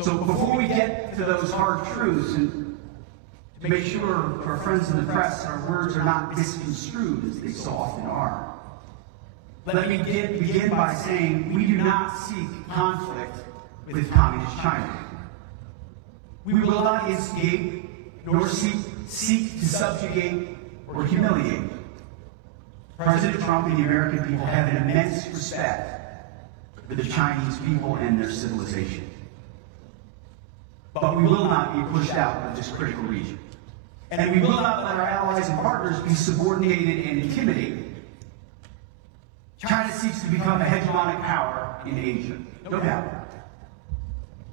So before we get to those hard truths, and to make sure to our friends in the press our words are not misconstrued as they so often are, let me begin by saying we do not seek conflict with Communist China. We will not instigate nor seek to subjugate or humiliate. President Trump and the American people have an immense respect for the Chinese people and their civilization. But we will not be pushed out of this critical region. And we will not let our allies and partners be subordinated and intimidated. China seeks to become a hegemonic power in Asia, no doubt.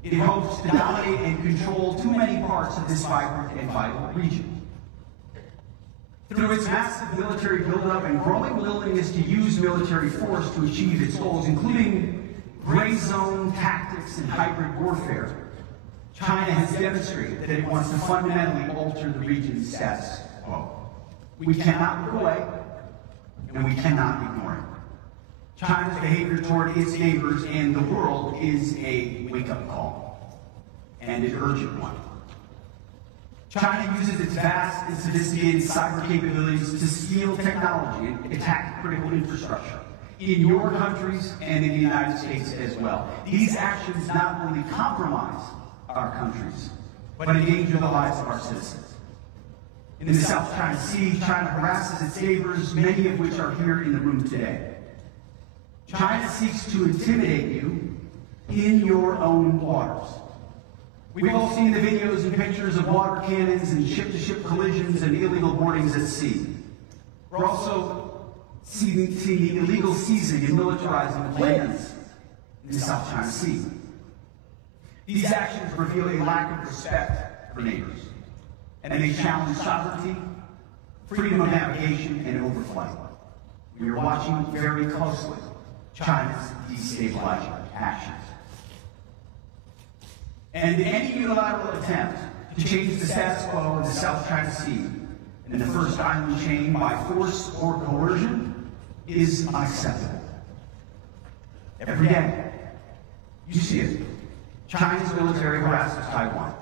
It hopes to dominate and control too many parts of this vibrant and vital region. Through its massive military buildup and growing willingness to use military force to achieve its goals, including gray zone tactics and hybrid warfare, China has demonstrated that it wants to fundamentally alter the region's status quo. We cannot look away, and we cannot ignore it. China's behavior toward its neighbors and the world is a wake-up call, and an urgent one. China uses its vast and sophisticated cyber capabilities to steal technology and attack critical infrastructure in your countries and in the United States as well. These actions not only compromise our countries, but endanger the lives of our citizens. In the South China Sea, China harasses its neighbors, many of which are here in the room today. China seeks to intimidate you in your own waters. We've all seen the videos and pictures of water cannons and ship-to-ship collisions and illegal boardings at sea. We're also seeing the illegal seizing and militarizing of lands in the South China Sea. These actions reveal a lack of respect for neighbors, and they challenge sovereignty, freedom of navigation, and overflight. We are watching very closely China's destabilizing actions. And any unilateral attempt to change the status quo of the South China Sea and the first island chain by force or coercion is unacceptable. Every day, you see it. China's military harasses Taiwan.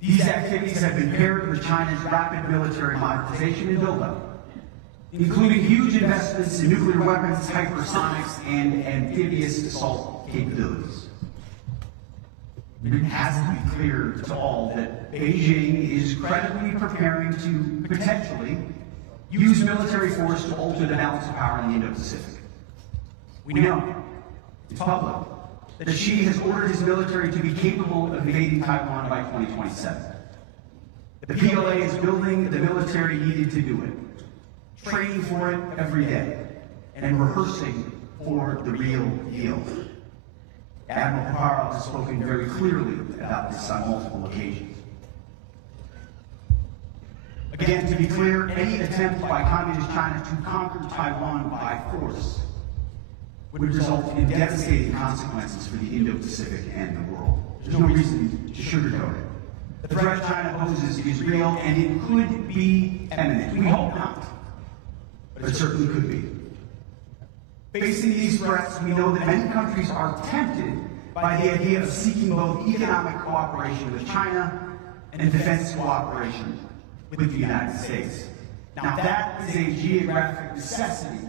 These activities have been paired with China's rapid military modernization and buildup, including huge investments in nuclear weapons, hypersonics, and amphibious assault capabilities. It has to be clear to all that Beijing is credibly preparing to potentially use military force to alter the balance of power in the Indo-Pacific. We know, it's public, that Xi has ordered his military to be capable of invading Taiwan by 2027. The PLA is building the military needed to do it, training for it every day, and rehearsing for the real deal. Admiral Paparov has spoken very clearly about this on multiple occasions. Again, to be clear, any attempt by Communist China to conquer Taiwan by force would result in devastating consequences for the Indo-Pacific and the world. There's no reason to sugarcoat it. The threat China poses is real, and it could be imminent. We hope not, but it certainly could be. Facing these threats, we know that many countries are tempted by the idea of seeking both economic cooperation with China and defense cooperation with the United States. Now, that is a geographic necessity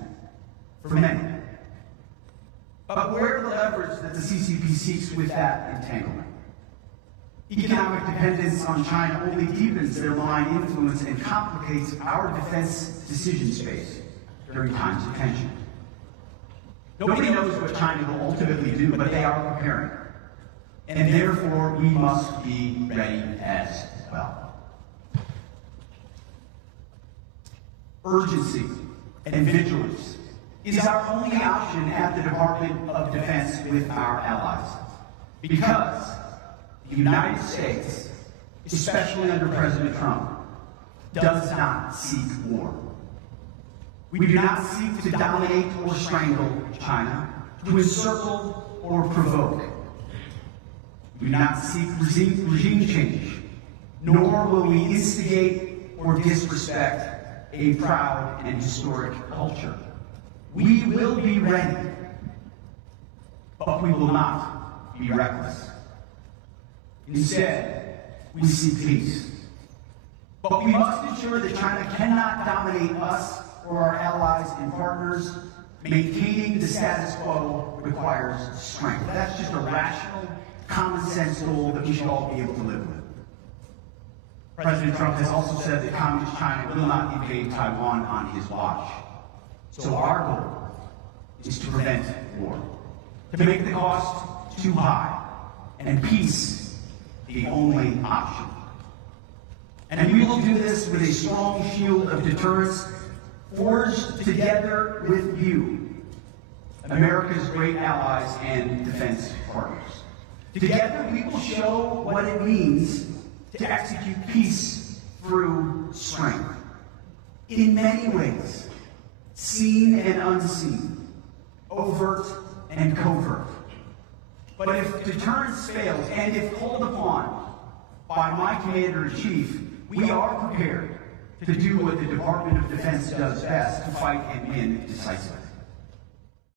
for many. But where are the levers that the CCP seeks with that entanglement? Economic dependence on China only deepens their malign influence and complicates our defense decision space during times of tension. Nobody knows what China will ultimately do, but they are preparing. And therefore, we must be ready as well. Urgency and vigilance is our only option at the Department of Defense with our allies. Because the United States, especially under President Trump, does not seek war. We do not seek to dominate or strangle China, to encircle or provoke. We do not seek regime change, nor will we instigate or disrespect a proud and historic culture. We will be ready, but we will not be reckless. Instead, we seek peace. But we must ensure that China cannot dominate us or our allies and partners. Maintaining the status quo requires strength. That's just a rational, common sense goal that we should all be able to live with. President Trump has also said that Communist China will not invade Taiwan on his watch. So our goal is to prevent war, to make the cost too high, and peace the only option. And we will do this with a strong shield of deterrence forged together with you, America's great allies and defense partners. Together we will show what it means to execute peace through strength. In many ways, seen and unseen, overt and covert. But if deterrence fails, and if called upon by my Commander-in-Chief, we are prepared to do what the Department of Defense does best, to fight and win decisively.